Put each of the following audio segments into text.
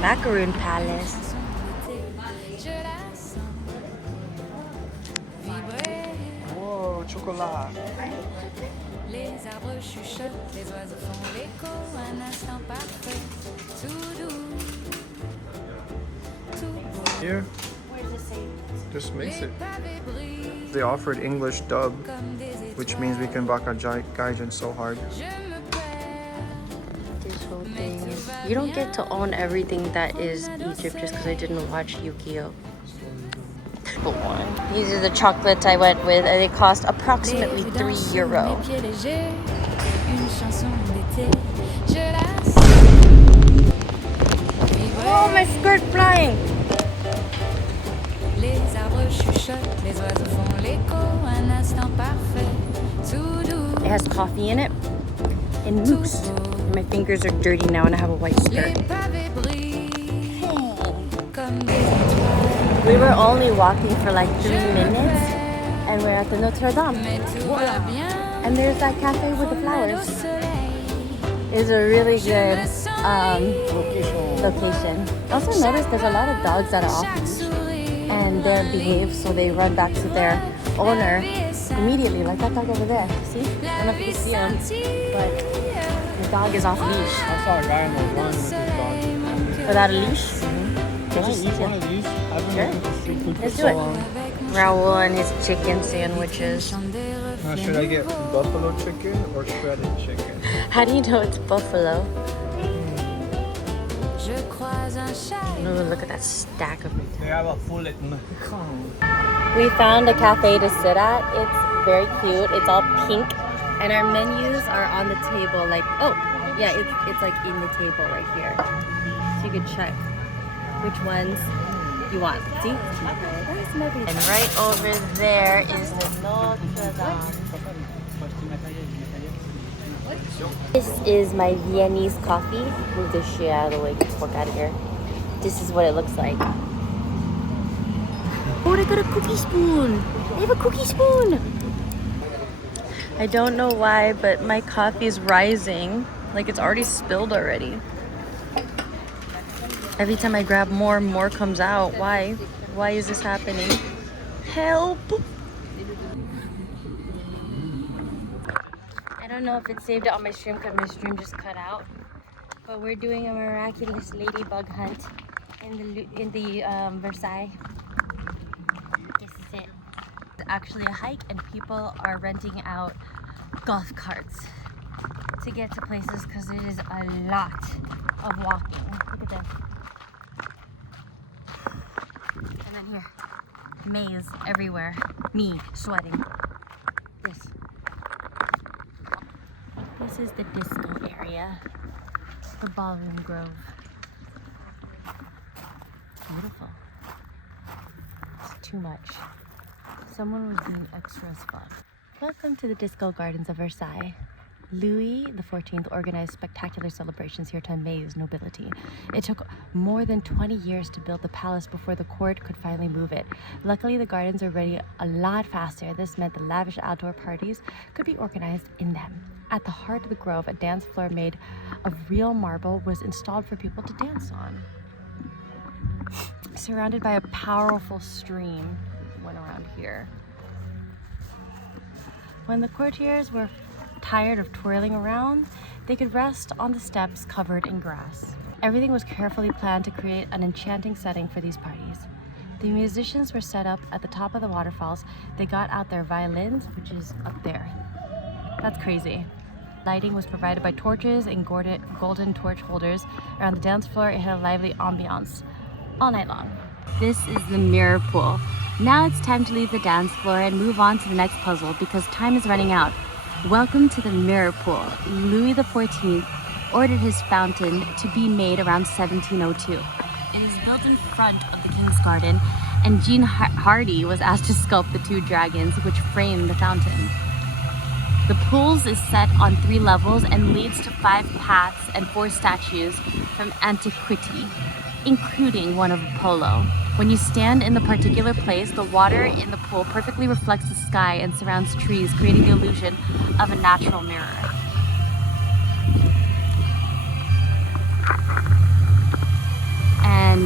Macaroon Palace. Whoa, chocolate. Les arbres chuchotent, les oiseaux font l'écho, un instant parfait, tout doux, tout beau. Here, just makes it. They offered English dub, which means we can baka gaijin so hard. This whole thing is... You don't get to own everything that is Egypt just because I didn't watch Yu-Gi-Oh! These are the chocolates I went with, and they cost approximately €3. Oh, my skirt flying! It has coffee in it and mousse. My fingers are dirty now and I have a white skirt. We were only walking for like 3 minutes and we're at the Notre Dame. And there's that cafe with the flowers. It's a really good location. Also noticed there's a lot of dogs that are off leash and they're behaved, so they run back to their owner immediately, like that dog over there. See? I don't know if you can see him, but the dog is off leash. I saw a guy on the run with his dog. Without a leash? Can I eat one of these? I've been looking for street food for Let's do so it. long. Raul and his chicken sandwiches. Should I get buffalo chicken or shredded chicken? How do you know it's buffalo? Ooh, look at that stack of... They have a full We found a cafe to sit at. It's very cute. It's all pink. And our menus are on the table like... Oh, yeah, it's like in the table right here. So you could check which ones you want. See? And right over there is the Notre Dame. This is my Viennese coffee. Move this shit out of the way. Get the fuck out of here. This is what it looks like. Oh, they got a cookie spoon. They have a cookie spoon. I don't know why, but my coffee is rising. Like it's already spilled already. Every time I grab more comes out. Why? Why is this happening? Help! I don't know if it saved it on my stream because my stream just cut out. But we're doing a miraculous ladybug hunt in the Versailles. This is it. It's actually a hike and people are renting out golf carts to get to places because it is a lot of walking. Look at this. And then here, maze everywhere. Me sweating. This is the disco area. The ballroom grove. Beautiful. It's too much. Someone was being extra as fuck. Welcome to the Disco Gardens of Versailles. Louis XIV organized spectacular celebrations here to amaze nobility. It took more than 20 years to build the palace before the court could finally move it. Luckily, the gardens were ready a lot faster. This meant the lavish outdoor parties could be organized in them. At the heart of the grove, a dance floor made of real marble was installed for people to dance on. Surrounded by a powerful stream, went around here. When the courtiers were tired of twirling around, they could rest on the steps covered in grass. Everything was carefully planned to create an enchanting setting for these parties. The musicians were set up at the top of the waterfalls. They got out their violins, which is up there. That's crazy. Lighting was provided by torches and golden torch holders. Around the dance floor, it had a lively ambiance all night long. This is the mirror pool. Now it's time to leave the dance floor and move on to the next puzzle because time is running out. Welcome to the mirror pool. Louis XIV ordered his fountain to be made around 1702. It is built in front of the King's Garden, and Jean Hardy was asked to sculpt the 2 dragons which frame the fountain. The pools is set on 3 levels and leads to 5 paths and 4 statues from antiquity, including one of Apollo. When you stand in the particular place, the water in the pool perfectly reflects the sky and surrounds trees, creating the illusion of a natural mirror.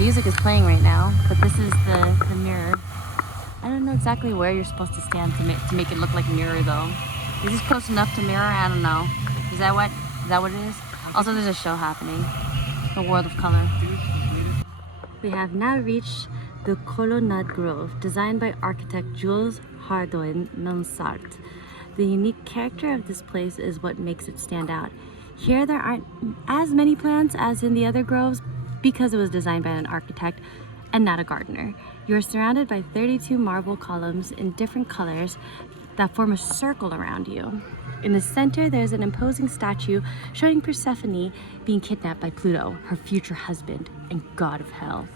music is playing right now, but this is the mirror. I don't know exactly where you're supposed to stand to make it look like a mirror though. Is this close enough to mirror? I don't know. Is that what it is? Also, there's a show happening. The World of Color. We have now reached the Colonnade Grove, designed by architect Jules Hardouin-Mansart. The unique character of this place is what makes it stand out. Here there aren't as many plants as in the other groves because it was designed by an architect and not a gardener. You are surrounded by 32 marble columns in different colors that form a circle around you. In the center, there's an imposing statue showing Persephone being kidnapped by Pluto, her future husband and god of hell.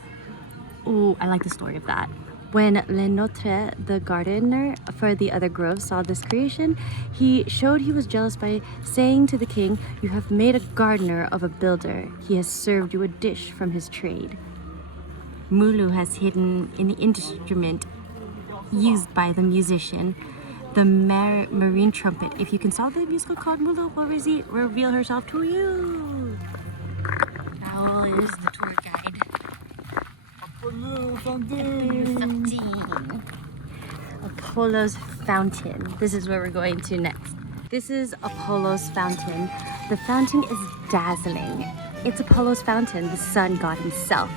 Oh, I like the story of that. When Lenotre, the gardener for the other grove, saw this creation, he showed he was jealous by saying to the king, "You have made a gardener of a builder. He has served you a dish from his trade." Mulu has hidden in the instrument used by the musician, the marine trumpet. If you can solve the musical chord, Mulu will reveal herself to you. Now is the tour guide. Apollo's Fountain. This is where we're going to next. This is Apollo's Fountain. The fountain is dazzling. It's Apollo's Fountain, the sun god himself.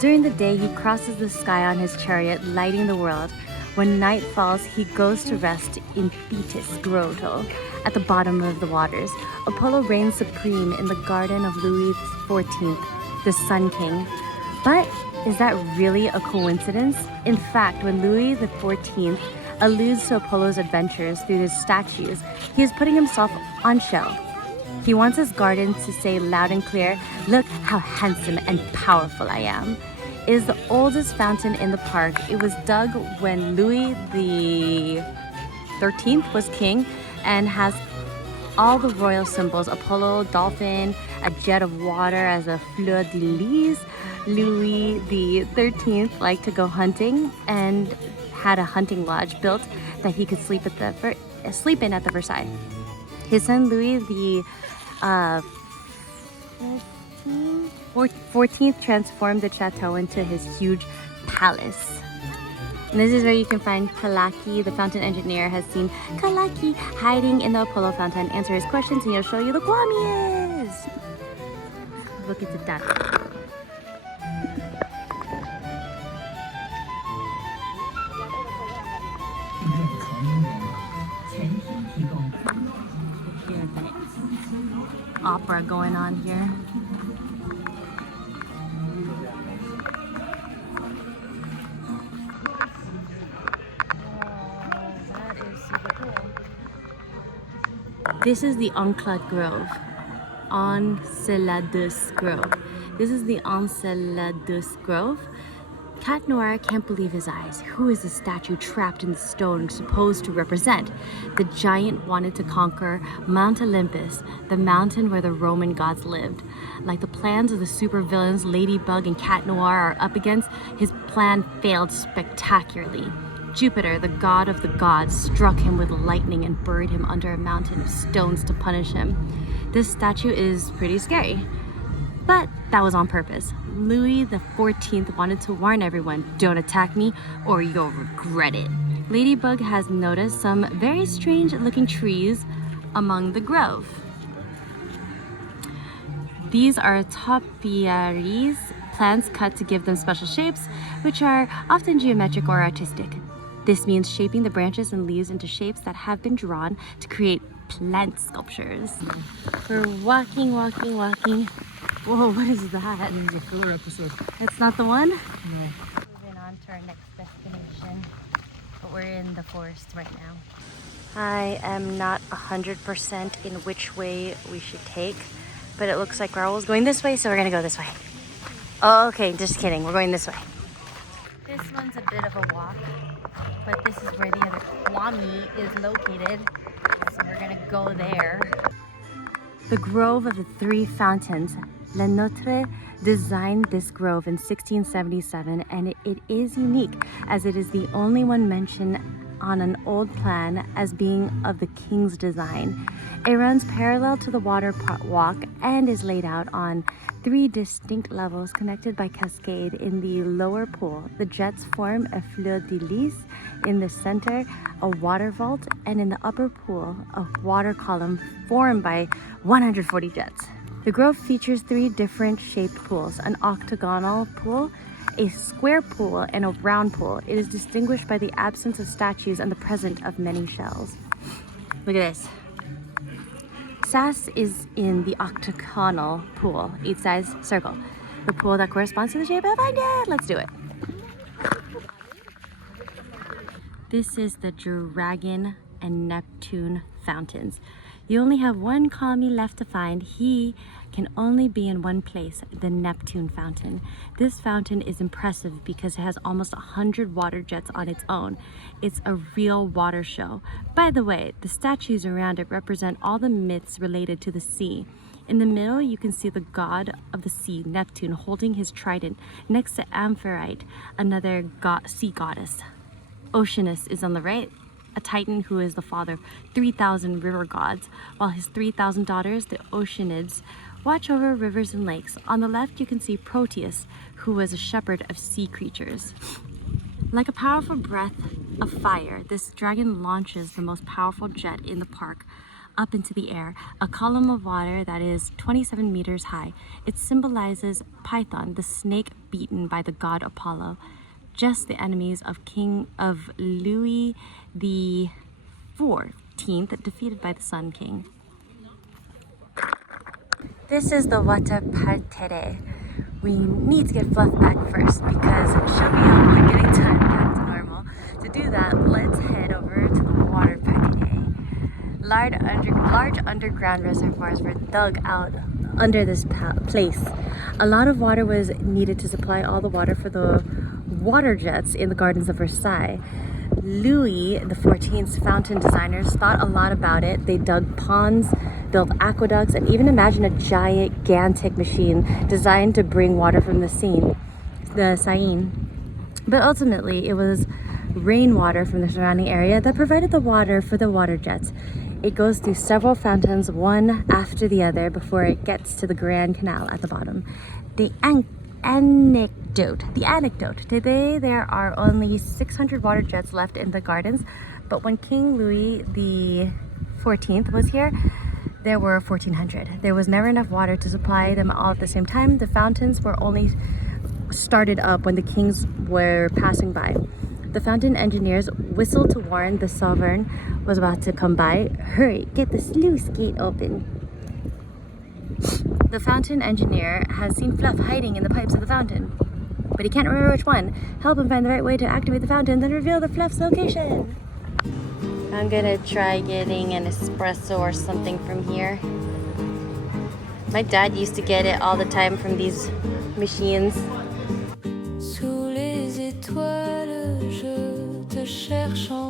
During the day, he crosses the sky on his chariot, lighting the world. When night falls, he goes to rest in Thetis Grotto, at the bottom of the waters. Apollo reigns supreme in the garden of Louis XIV, the Sun King. But is that really a coincidence? In fact, when Louis XIV alludes to Apollo's adventures through his statues, he is putting himself on show. He wants his garden to say loud and clear, "Look how handsome and powerful I am." It is the oldest fountain in the park. It was dug when Louis XIII was king and has all the royal symbols: Apollo, dolphin, a jet of water as a fleur de lis. Louis XIII liked to go hunting and had a hunting lodge built that he could sleep in at the Versailles. His son Louis XIV transformed the chateau into his huge palace. And this is where you can find Kalaki. The fountain engineer has seen Kalaki hiding in the Apollo fountain, answer his questions, and he'll show you the Kwami is. Look at that. Opera going on here. That is super cool. This is the Enceladus Grove. Enceladus Grove. This is the Enceladus Grove. Cat Noir can't believe his eyes. Who is the statue trapped in the stone supposed to represent? The giant wanted to conquer Mount Olympus, the mountain where the Roman gods lived. Like the plans of the supervillains Ladybug and Cat Noir are up against, his plan failed spectacularly. Jupiter, the god of the gods, struck him with lightning and buried him under a mountain of stones to punish him. This statue is pretty scary. But that was on purpose. Louis XIV wanted to warn everyone, don't attack me or you'll regret it. Ladybug has noticed some very strange looking trees among the grove. These are topiaries, plants cut to give them special shapes, which are often geometric or artistic. This means shaping the branches and leaves into shapes that have been drawn to create plant sculptures. We're walking. Whoa, what is that? It's a filler episode. It's not the one? No. Moving on to our next destination, but we're in the forest right now. I am not 100% in which way we should take, but it looks like Raul's going this way, so we're gonna go this way. Oh, okay, just kidding, we're going this way. This one's a bit of a walk, but this is where the other Kwami is located, so we're gonna go there. The Grove of the Three Fountains. Lenotre designed this grove in 1677, and it is unique as it is the only one mentioned on an old plan as being of the king's design. It runs parallel to the water walk and is laid out on 3 distinct levels connected by cascade. In the lower pool, the jets form a fleur de lis, in the center a water vault, and in the upper pool a water column formed by 140 jets. The grove features 3 different shaped pools, an octagonal pool, a square pool, and a round pool. It is distinguished by the absence of statues and the presence of many shells. Look at this. Sass is in the octagonal pool, 8-sides circle. The pool that corresponds to the shape of it. Let's do it. This is the Dragon and Neptune fountains. You only have one Kwami left to find. He can only be in one place, the Neptune fountain. This fountain is impressive because it has almost 100 water jets on its own. It's a real water show. By the way, the statues around it represent all the myths related to the sea. In the middle, you can see the god of the sea, Neptune, holding his trident next to Amphitrite, another sea goddess. Oceanus is on the right, a titan who is the father of 3,000 river gods, while his 3,000 daughters, the Oceanids, watch over rivers and lakes. On the left, you can see Proteus, who was a shepherd of sea creatures. Like a powerful breath of fire, this dragon launches the most powerful jet in the park up into the air, a column of water that is 27 meters high. It symbolizes Python, the snake beaten by the god Apollo, just the enemies of Louis the 14th, defeated by the Sun King. This is the water parterre. We need to get Fluff back first because she'll be on getting time back to normal. To do that, let's head over to the water parterre. Large underground reservoirs were dug out under this place. A lot of water was needed to supply all the water for the water jets in the gardens of Versailles. Louis XIV's fountain designers thought a lot about it. They dug ponds, built aqueducts, and even imagined a gigantic machine designed to bring water from the Seine. But ultimately, it was rainwater from the surrounding area that provided the water for the water jets. It goes through several fountains, one after the other, before it gets to the Grand Canal at the bottom. The anecdote. Today there are only 600 water jets left in the gardens, but when King Louis the 14th was here, there were 1,400. There was never enough water to supply them all at the same time. The fountains were only started up when the kings were passing by. The fountain engineers whistled to warn the sovereign was about to come by. Hurry, get the sluice gate open. The fountain engineer has seen Fluff hiding in the pipes of the fountain, but he can't remember which one. Help him find the right way to activate the fountain, then reveal the Fluff's location. I'm gonna try getting an espresso or something from here. My dad used to get it all the time from these machines. Sous les étoiles, je te cherche en